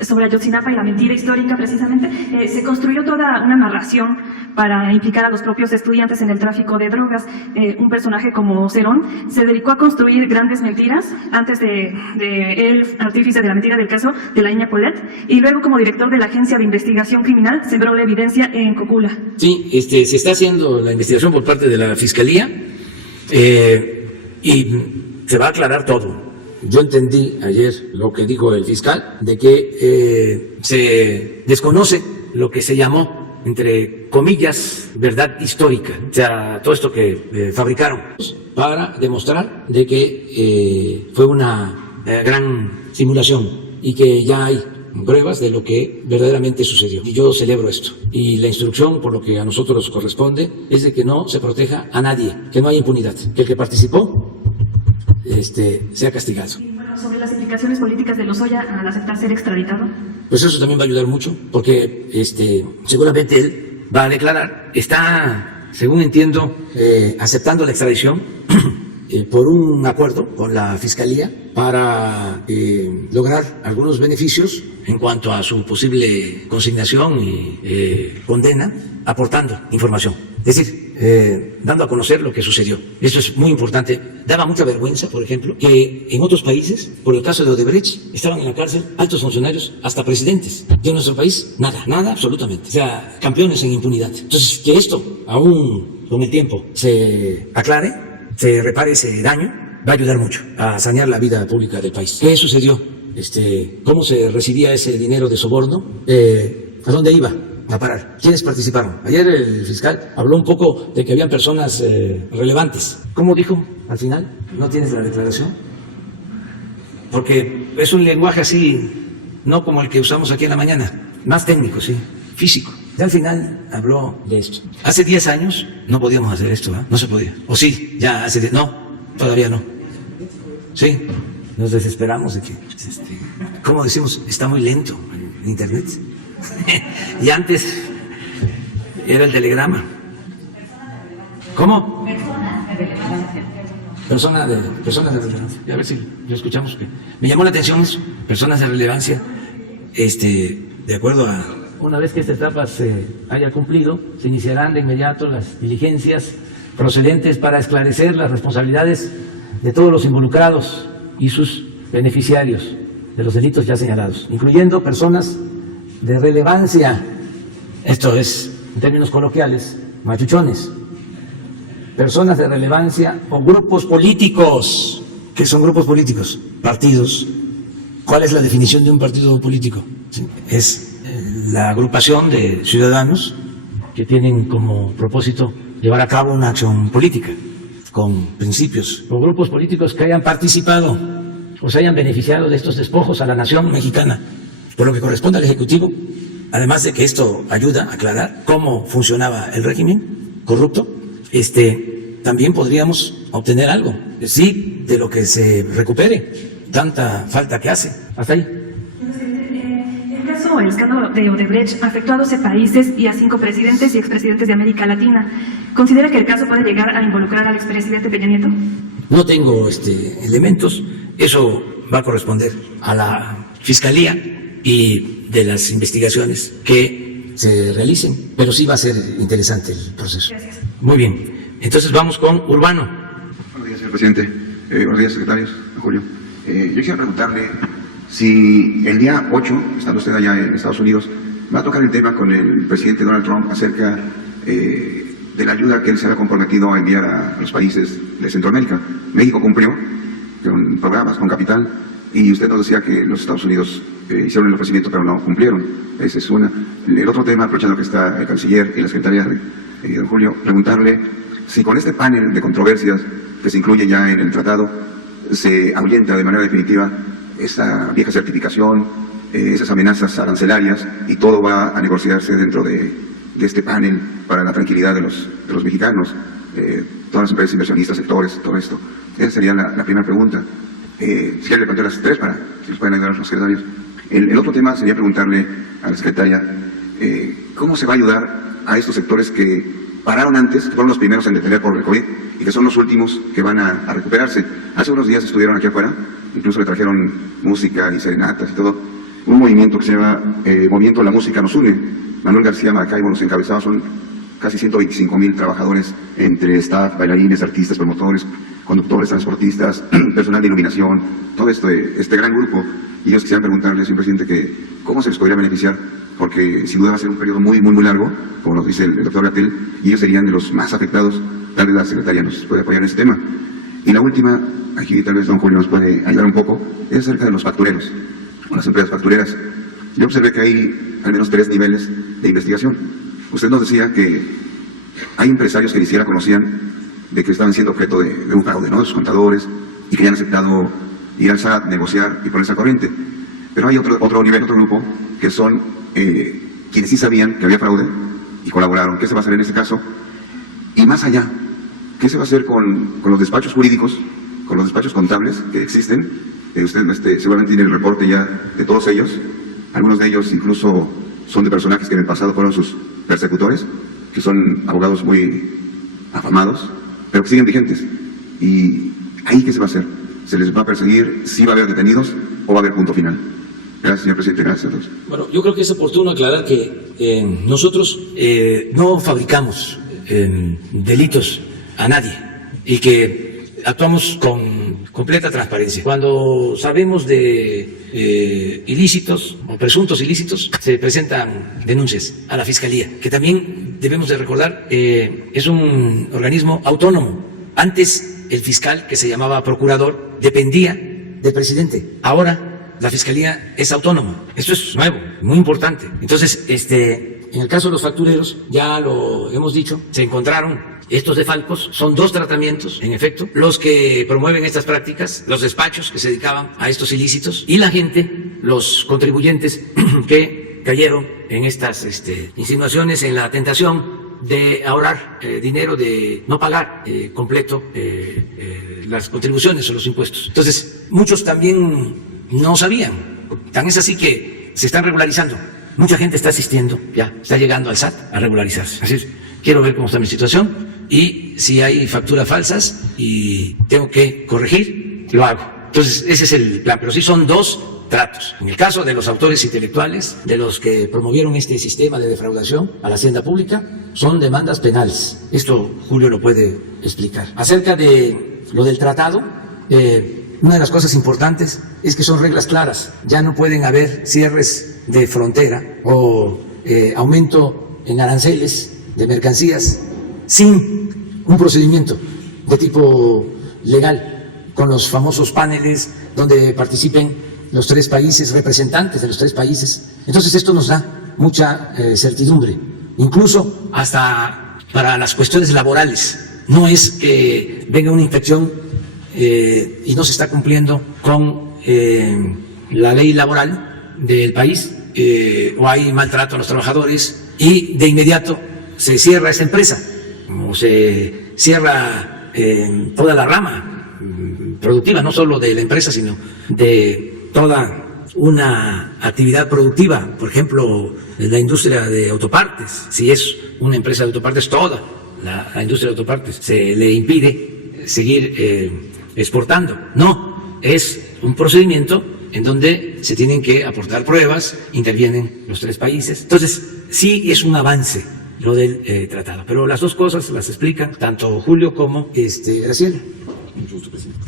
Sobre Ayotzinapa y la mentira histórica, precisamente, se construyó toda una narración para implicar a los propios estudiantes en el tráfico de drogas. Un personaje como Cerón se dedicó a construir grandes mentiras antes de él, artífice de la mentira del caso de la niña Colette, y luego como director de la Agencia de Investigación Criminal sembró la evidencia en Cocula. Sí, se está haciendo la investigación por parte de la Fiscalía y se va a aclarar todo. Yo entendí ayer lo que dijo el fiscal, de que se desconoce lo que se llamó, entre comillas, verdad histórica, o sea, todo esto que fabricaron para demostrar de que fue una gran simulación y que ya hay pruebas de lo que verdaderamente sucedió. Y yo celebro esto. Y la instrucción, por lo que a nosotros corresponde, es de que no se proteja a nadie, que no haya impunidad, que el que participó sea castigado. Bueno, sobre las implicaciones políticas de Lozoya al aceptar ser extraditado. Pues eso también va a ayudar mucho, porque seguramente él va a declarar, está, según entiendo, aceptando la extradición por un acuerdo con la Fiscalía para lograr algunos beneficios en cuanto a su posible consignación y condena, aportando información. Es decir, dando a conocer lo que sucedió. Eso es muy importante. Daba mucha vergüenza, por ejemplo, que en otros países, por el caso de Odebrecht, estaban en la cárcel altos funcionarios, hasta presidentes. Y en nuestro país, nada, absolutamente. O sea, campeones en impunidad. Entonces, que esto, aún con el tiempo, se aclare, se repare ese daño, va a ayudar mucho a sanear la vida pública del país. ¿Qué sucedió? ¿Cómo se recibía ese dinero de soborno? ¿A dónde iba a parar? ¿Quiénes participaron? Ayer el fiscal habló un poco de que había personas relevantes. ¿Cómo dijo al final? ¿No tienes la declaración? Porque es un lenguaje así, no como el que usamos aquí en la mañana, más técnico, sí, físico. Ya al final habló de esto. Hace 10 años no podíamos hacer esto, ¿eh? No se podía. O sí, ya hace 10, no, todavía no. Sí, nos desesperamos de que, ¿cómo decimos? Está muy lento el Internet. Y antes era el telegrama. ¿Cómo? Personas de relevancia. A ver si lo escuchamos. Me llamó la atención eso. Personas de relevancia, de acuerdo a... Una vez que esta etapa se haya cumplido, se iniciarán de inmediato las diligencias procedentes para esclarecer las responsabilidades de todos los involucrados y sus beneficiarios de los delitos ya señalados, incluyendo personas de relevancia, esto es, en términos coloquiales, machuchones, personas de relevancia o grupos políticos. ¿Qué son grupos políticos? Partidos. ¿Cuál es la definición de un partido político? Sí, es la agrupación de ciudadanos que tienen como propósito llevar a cabo una acción política con principios, con grupos políticos que hayan participado o se hayan beneficiado de estos despojos a la nación mexicana, por lo que corresponde al Ejecutivo, además de que esto ayuda a aclarar cómo funcionaba el régimen corrupto, también podríamos obtener algo, sí, de lo que se recupere, tanta falta que hace. Hasta ahí. El escándalo de Odebrecht afectó a 12 países y a 5 presidentes y expresidentes de América Latina. ¿Considera que el caso puede llegar a involucrar al expresidente Peña Nieto? No tengo elementos, eso va a corresponder a la Fiscalía y de las investigaciones que se realicen, pero sí va a ser interesante el proceso. Gracias. Muy bien, entonces vamos con Urbano. Buenos días, señor presidente. Buenos días, secretarios. Julio. Yo quisiera preguntarle si el día 8, estando usted allá en Estados Unidos, va a tocar el tema con el presidente Donald Trump acerca de la ayuda que él se ha comprometido a enviar a los países de Centroamérica. México cumplió con programas, con capital, y usted nos decía que los Estados Unidos hicieron el ofrecimiento pero no cumplieron. Esa es una. El otro tema, aprovechando que está el canciller y la secretaria don Julio, preguntarle si con este panel de controversias que se incluye ya en el tratado se ahuyenta de manera definitiva esa vieja certificación, esas amenazas arancelarias, y todo va a negociarse dentro de este panel para la tranquilidad de los mexicanos, todas las empresas inversionistas, sectores, todo esto. Esa sería la primera pregunta. Si quiere le planteo las tres para si nos pueden ayudar a los secretarios. El otro tema sería preguntarle a la secretaria cómo se va a ayudar a estos sectores que pararon antes, que fueron los primeros en detener por el COVID y que son los últimos que van a recuperarse. Hace unos días estuvieron aquí afuera, incluso le trajeron música y serenatas y todo. Un movimiento que se llama Movimiento La Música Nos Une. Manuel García Maracaibo nos encabezaba, son casi 125,000 trabajadores entre staff, bailarines, artistas, promotores, conductores, transportistas, personal de iluminación, todo este gran grupo. Y ellos quisieran preguntarle, señor presidente, que cómo se les podría beneficiar, porque sin duda va a ser un periodo muy largo, como nos dice el doctor Gatell, y ellos serían de los más afectados. Tal vez la secretaria nos puede apoyar en este tema. Y la última, aquí tal vez don Julio nos puede ayudar un poco, es acerca de los factureros, o las empresas factureras. Yo observé que hay al menos 3 niveles de investigación. Usted nos decía que hay empresarios que ni siquiera conocían de que estaban siendo objeto de un fraude, ¿no? De sus contadores, y que ya han aceptado ir al SAT, negociar y ponerse al corriente. Pero hay otro nivel, otro grupo, que son quienes sí sabían que había fraude y colaboraron. ¿Qué se va a hacer en este caso? Y más allá, ¿qué se va a hacer con los despachos jurídicos, con los despachos contables que existen? Usted seguramente tiene el reporte ya de todos ellos. Algunos de ellos incluso son de personajes que en el pasado fueron sus persecutores, que son abogados muy afamados, pero que siguen vigentes. ¿Y ahí qué se va a hacer? ¿Se les va a perseguir? ¿Sí va a haber detenidos o va a haber punto final? Gracias, señor presidente. Gracias a todos. Bueno, yo creo que es oportuno aclarar que nosotros no fabricamos delitos a nadie y que actuamos con completa transparencia. Cuando sabemos de ilícitos o presuntos ilícitos, se presentan denuncias a la Fiscalía, que también debemos de recordar es un organismo autónomo. Antes el fiscal, que se llamaba procurador, dependía del presidente. Ahora la Fiscalía es autónoma. Esto es nuevo, muy importante. Entonces, en el caso de los factureros, ya lo hemos dicho, se encontraron estos defalcos. Son 2 tratamientos, en efecto, los que promueven estas prácticas, los despachos que se dedicaban a estos ilícitos y la gente, los contribuyentes que cayeron en estas insinuaciones, en la tentación de ahorrar dinero, de no pagar completo las contribuciones o los impuestos. Entonces, muchos también no sabían. Tan es así que se están regularizando. Mucha gente está asistiendo, ya está llegando al SAT a regularizarse. Así es, quiero ver cómo está mi situación y si hay facturas falsas y tengo que corregir, lo hago. Entonces, ese es el plan, pero sí son 2 tratos. En el caso de los autores intelectuales, de los que promovieron este sistema de defraudación a la hacienda pública, son demandas penales. Esto Julio lo puede explicar. Acerca de lo del tratado, una de las cosas importantes es que son reglas claras. Ya no pueden haber cierres de frontera o aumento en aranceles de mercancías sin un procedimiento de tipo legal, con los famosos paneles donde participen los 3 países, representantes de los 3 países. Entonces esto nos da mucha certidumbre, incluso hasta para las cuestiones laborales. No es que venga una inspección y no se está cumpliendo con la ley laboral del país, o hay maltrato a los trabajadores y de inmediato se cierra esa empresa, o se cierra toda la rama productiva, no solo de la empresa, sino de toda una actividad productiva. Por ejemplo, la industria de autopartes. Si es una empresa de autopartes, toda la industria de autopartes se le impide seguir exportando. No, es un procedimiento en donde se tienen que aportar pruebas, intervienen los 3 países. Entonces, sí es un avance lo del tratado, pero las dos cosas las explican tanto Julio como Graciela. Mucho gusto, presidente.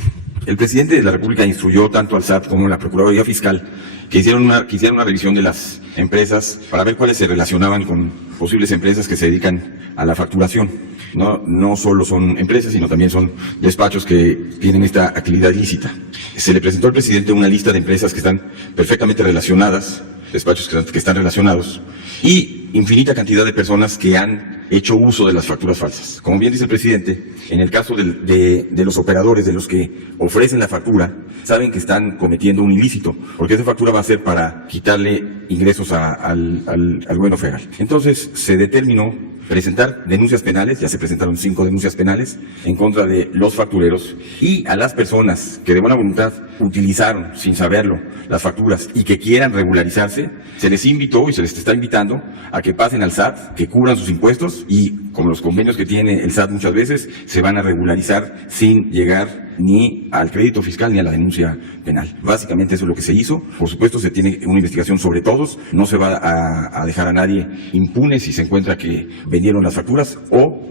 El presidente de la República instruyó tanto al SAT como a la Procuraduría Fiscal que hicieran una revisión de las empresas para ver cuáles se relacionaban con posibles empresas que se dedican a la facturación. No solo son empresas, sino también son despachos que tienen esta actividad ilícita. Se le presentó al presidente una lista de empresas que están perfectamente relacionadas, despachos que están relacionados, y infinita cantidad de personas que han hecho uso de las facturas falsas. Como bien dice el presidente, en el caso de los operadores, de los que ofrecen la factura, saben que están cometiendo un ilícito, porque esa factura va a ser para quitarle ingresos al gobierno federal. Entonces se determinó presentar denuncias penales, ya se presentaron 5 denuncias penales en contra de los factureros y a las personas que de buena voluntad utilizaron sin saberlo las facturas y que quieran regularizarse, se les invitó y se les está invitando a que pasen al SAT, que cubran sus impuestos y, como los convenios que tiene el SAT muchas veces, se van a regularizar sin llegar ni al crédito fiscal ni a la denuncia penal. Básicamente eso es lo que se hizo. Por supuesto se tiene una investigación sobre todos, no se va a dejar a nadie impune si se encuentra que vendieron las facturas o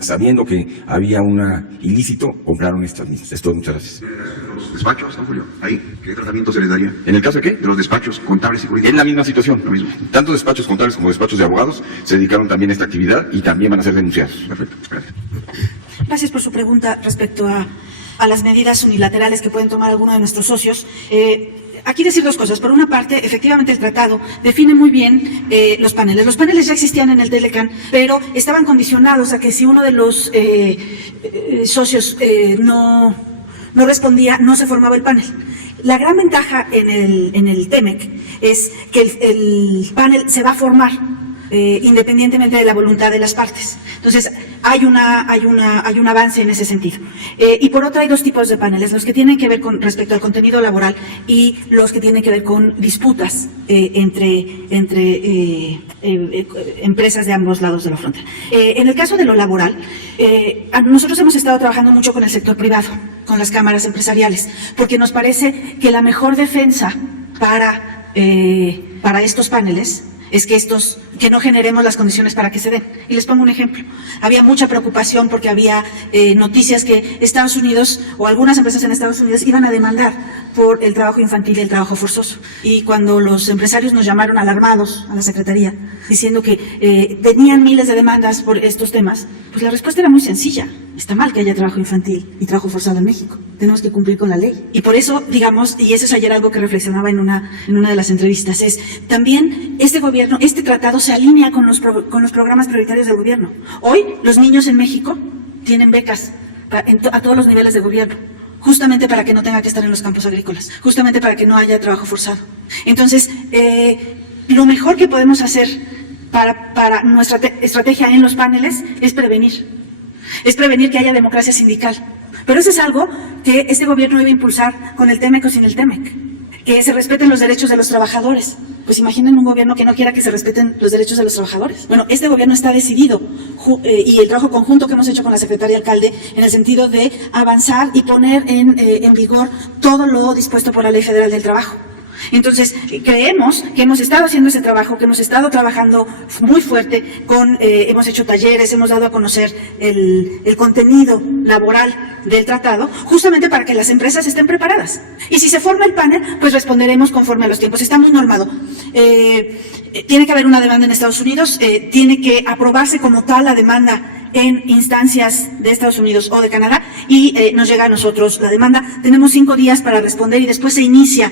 sabiendo que había un ilícito, compraron estas mismas. Es todo, muchas gracias. Los despachos, don Julio, ahí, ¿qué tratamiento se les daría? ¿En el caso de qué? De los despachos contables y jurídicos. Es la misma situación. Lo mismo. Tanto despachos contables como despachos de abogados se dedicaron también a esta actividad y también van a ser denunciados. Perfecto, gracias. Gracias por su pregunta respecto a las medidas unilaterales que pueden tomar alguno de nuestros socios. Aquí decir 2 cosas. Por una parte, efectivamente el tratado define muy bien los paneles. Los paneles ya existían en el Telecán, pero estaban condicionados a que si uno de los socios no respondía, no se formaba el panel. La gran ventaja en el TEMEC es que el panel se va a formar independientemente de la voluntad de las partes. Entonces, hay un avance en ese sentido. Y por otra, hay 2 tipos de paneles, los que tienen que ver con respecto al contenido laboral y los que tienen que ver con disputas entre empresas de ambos lados de la frontera. En el caso de lo laboral, nosotros hemos estado trabajando mucho con el sector privado, con las cámaras empresariales, porque nos parece que la mejor defensa para estos paneles es que no generemos las condiciones para que se den. Y les pongo un ejemplo. Había mucha preocupación porque había noticias que Estados Unidos o algunas empresas en Estados Unidos iban a demandar por el trabajo infantil y el trabajo forzoso. Y cuando los empresarios nos llamaron alarmados a la Secretaría diciendo que tenían miles de demandas por estos temas, pues la respuesta era muy sencilla. Está mal que haya trabajo infantil y trabajo forzado en México. Tenemos que cumplir con la ley. Y por eso, digamos, y eso es ayer algo que reflexionaba en una de las entrevistas, es también este tratado se alinea con los programas prioritarios del gobierno. Hoy, los niños en México tienen becas a todos los niveles de gobierno, justamente para que no tenga que estar en los campos agrícolas, justamente para que no haya trabajo forzado. Entonces, lo mejor que podemos hacer para nuestra estrategia en los paneles es prevenir. Es prevenir que haya democracia sindical. Pero eso es algo que este gobierno iba a impulsar con el TEMEC o sin el TEMEC. Que se respeten los derechos de los trabajadores. Pues imaginen un gobierno que no quiera que se respeten los derechos de los trabajadores. Bueno, este gobierno está decidido y el trabajo conjunto que hemos hecho con la Secretaría Alcalde en el sentido de avanzar y poner en vigor todo lo dispuesto por la Ley Federal del Trabajo. Entonces, creemos que hemos estado haciendo ese trabajo, que hemos estado trabajando muy fuerte hemos hecho talleres, hemos dado a conocer el contenido laboral del tratado, justamente para que las empresas estén preparadas. Y si se forma el panel, pues responderemos conforme a los tiempos. Está muy normado. Tiene que haber una demanda en Estados Unidos, tiene que aprobarse como tal la demanda en instancias de Estados Unidos o de Canadá y nos llega a nosotros la demanda. Tenemos 5 días para responder y después se inicia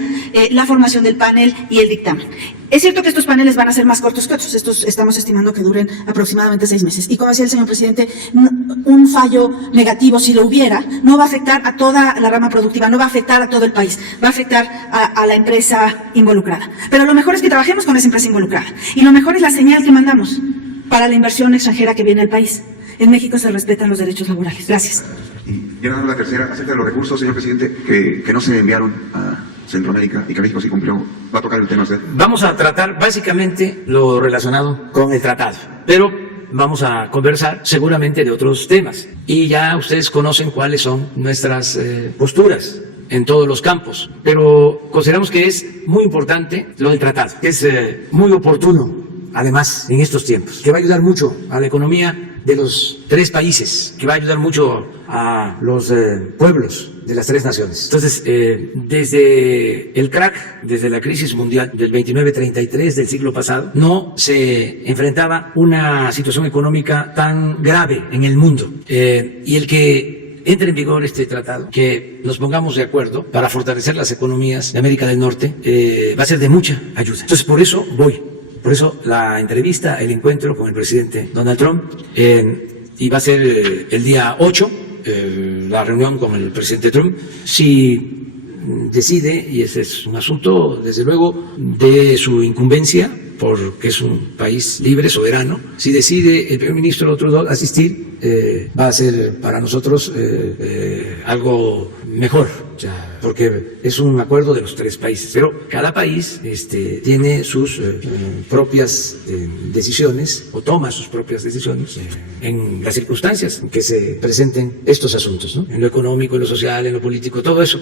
la formación del panel y el dictamen. Es cierto que estos paneles van a ser más cortos que otros. Estos estamos estimando que duren aproximadamente 6 meses. Y como decía el señor presidente, un fallo negativo, si lo hubiera, no va a afectar a toda la rama productiva, no va a afectar a todo el país, va a afectar a la empresa involucrada. Pero lo mejor es que trabajemos con esa empresa involucrada. Y lo mejor es la señal que mandamos para la inversión extranjera que viene al país. En México se respetan los derechos laborales. Gracias. Y ya la tercera, acerca de los recursos, señor presidente, que no se enviaron a Centroamérica y que México sí cumplió. ¿Va a tocar el tema usted? Vamos a tratar básicamente lo relacionado con el tratado, pero vamos a conversar seguramente de otros temas. Y ya ustedes conocen cuáles son nuestras posturas en todos los campos, pero consideramos que es muy importante lo del tratado, que es muy oportuno, además, en estos tiempos, que va a ayudar mucho a la economía de los 3 países, que va a ayudar mucho a los pueblos de las 3 naciones. Entonces, desde el crack, desde la crisis mundial del 29-33 del siglo pasado, no se enfrentaba una situación económica tan grave en el mundo. Y el que entre en vigor este tratado, que nos pongamos de acuerdo para fortalecer las economías de América del Norte, va a ser de mucha ayuda. Entonces, por eso voy. Por eso la entrevista, el encuentro con el presidente Donald Trump, y va a ser el día 8, la reunión con el presidente Trump. Si decide, y ese es un asunto, desde luego, de su incumbencia, porque es un país libre, soberano, si decide el primer ministro Trudeau asistir, va a ser para nosotros algo mejor, o sea, porque es un acuerdo de los 3 países, pero cada país tiene sus propias decisiones o toma sus propias decisiones en las circunstancias en que se presenten estos asuntos, ¿no? En lo económico, en lo social, en lo político, todo eso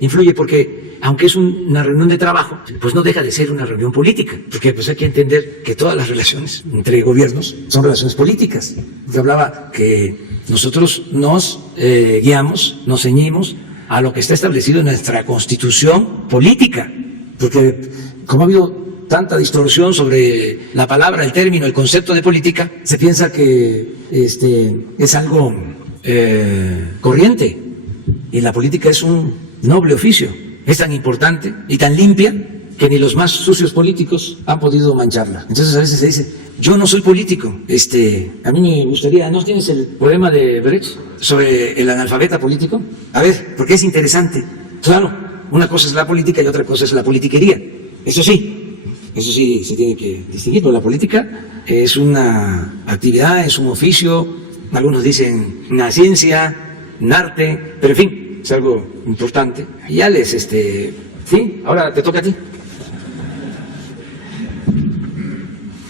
influye, porque aunque es una reunión de trabajo, pues no deja de ser una reunión política, porque pues hay que entender que todas las relaciones entre gobiernos son relaciones políticas. Yo hablaba que nosotros nos guiamos, nos ceñimos a lo que está establecido en nuestra Constitución política, porque como ha habido tanta distorsión sobre la palabra, el término, el concepto de política, se piensa que es algo corriente, y la política es un noble oficio, es tan importante y tan limpia que ni los más sucios políticos han podido mancharla. Entonces a veces se dice, yo no soy político, a mí me gustaría, ¿no tienes el poema de Brecht sobre el analfabeta político? A ver, porque es interesante. Claro, una cosa es la política y otra cosa es la politiquería. Eso sí se tiene que distinguir, pero la política es una actividad, es un oficio, algunos dicen una ciencia, un arte, pero en fin, es algo importante. Y ya les, ¿sí? Ahora te toca a ti.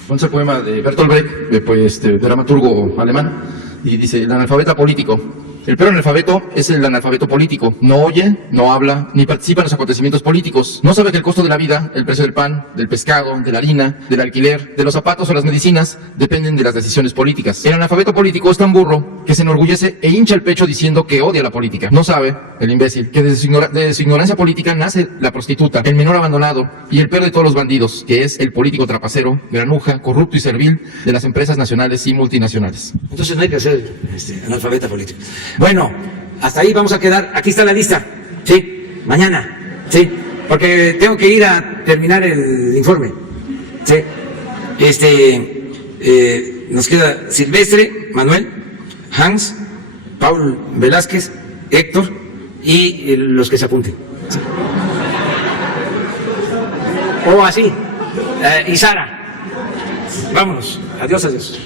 Vamos al poema de Bertolt Brecht, dramaturgo alemán, y dice: el analfabeta político. El peor analfabeto es el analfabeto político. No oye, no habla, ni participa en los acontecimientos políticos. No sabe que el costo de la vida, el precio del pan, del pescado, de la harina, del alquiler, de los zapatos o las medicinas, dependen de las decisiones políticas. El analfabeto político es tan burro que se enorgullece e hincha el pecho diciendo que odia la política. No sabe, el imbécil, que de su ignorancia política nace la prostituta, el menor abandonado y el peor de todos los bandidos, que es el político trapacero, granuja, corrupto y servil de las empresas nacionales y multinacionales. Entonces no hay que ser analfabeta político. Bueno, hasta ahí vamos a quedar. Aquí está la lista. Sí, mañana. Sí, porque tengo que ir a terminar el informe. Sí. Nos queda Silvestre, Manuel, Hans, Paul Velázquez, Héctor y los que se apunten. Sí. O así. Y Sara. Vámonos. Adiós, adiós.